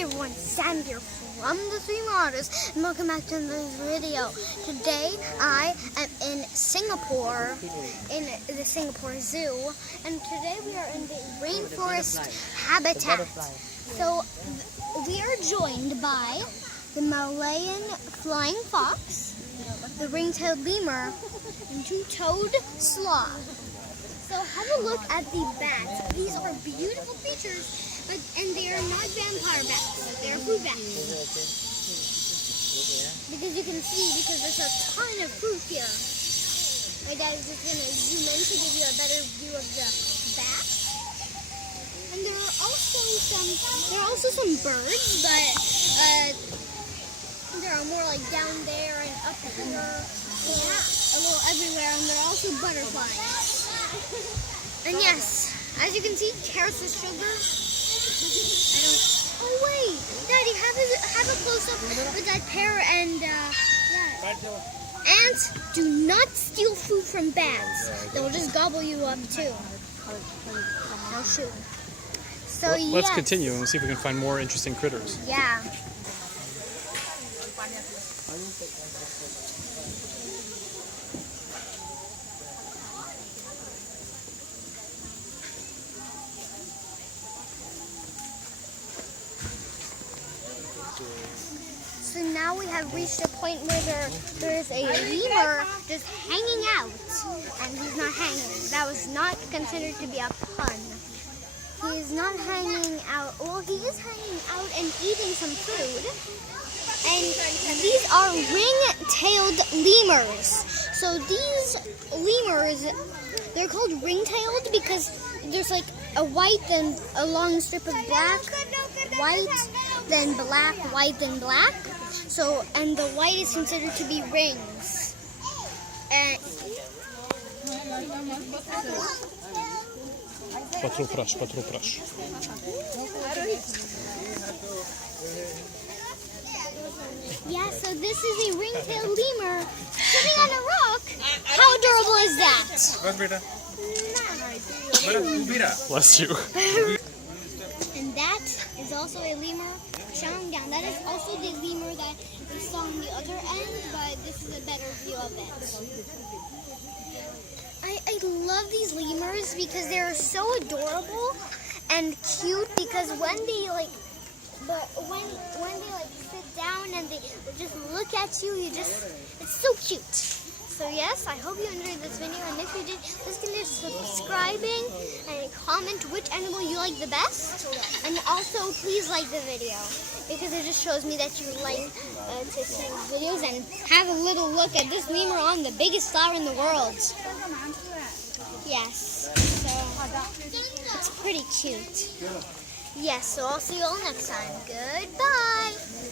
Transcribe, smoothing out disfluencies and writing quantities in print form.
Hey everyone, Sam here from the Three Monitors, and welcome back to this video. Today I am in Singapore, in the Singapore Zoo, and today we are in the rainforest habitat. So we are joined by the Malayan flying fox, the ring-tailed lemur, and two-toed sloth. So have a look at the bats. These are beautiful creatures, and they are not vampire bats. They are fruit bats. Because you can see, because there's a ton of fruit here. My dad is just going to zoom in to give you a better view of the bats. And there are also some birds, but there are more like down there and up here, a little everywhere, and there are also butterflies. And yes, as you can see, carrots with sugar. Oh wait, Daddy, have a close-up with that pear and that. Ants do not steal food from bats. They will just gobble you up too. Oh shoot. So Let's continue and see if we can find more interesting critters. Yeah. So now we have reached a point where there is a lemur just hanging out, and he's not hanging. That was not considered to be a pun. He is not hanging out. Well, he is hanging out and eating some food. And these are ring-tailed lemurs. So these lemurs, they're called ring-tailed because there's like a white, then a long strip of black, white, then black, white, then black. So, and the white is considered to be rings. And Patruprash. yeah, so this is a ring-tailed lemur sitting on a rock. How adorable is that? Bless you. And that is also a lemur chowing down. That is also the lemur that we saw on the other end, but this is a better view of it. I love these lemurs because they're so adorable and cute, because when they sit down and they just look at you, it's so cute. So yes, I hope you enjoyed this video, and if you did, please consider subscribing and comment which animal you like the best. And also, please like the video, because it just shows me that you like to see videos. And have a little look at this lemur on the biggest flower in the world. Yes, so it's pretty cute. Yes, so I'll see you all next time. Goodbye.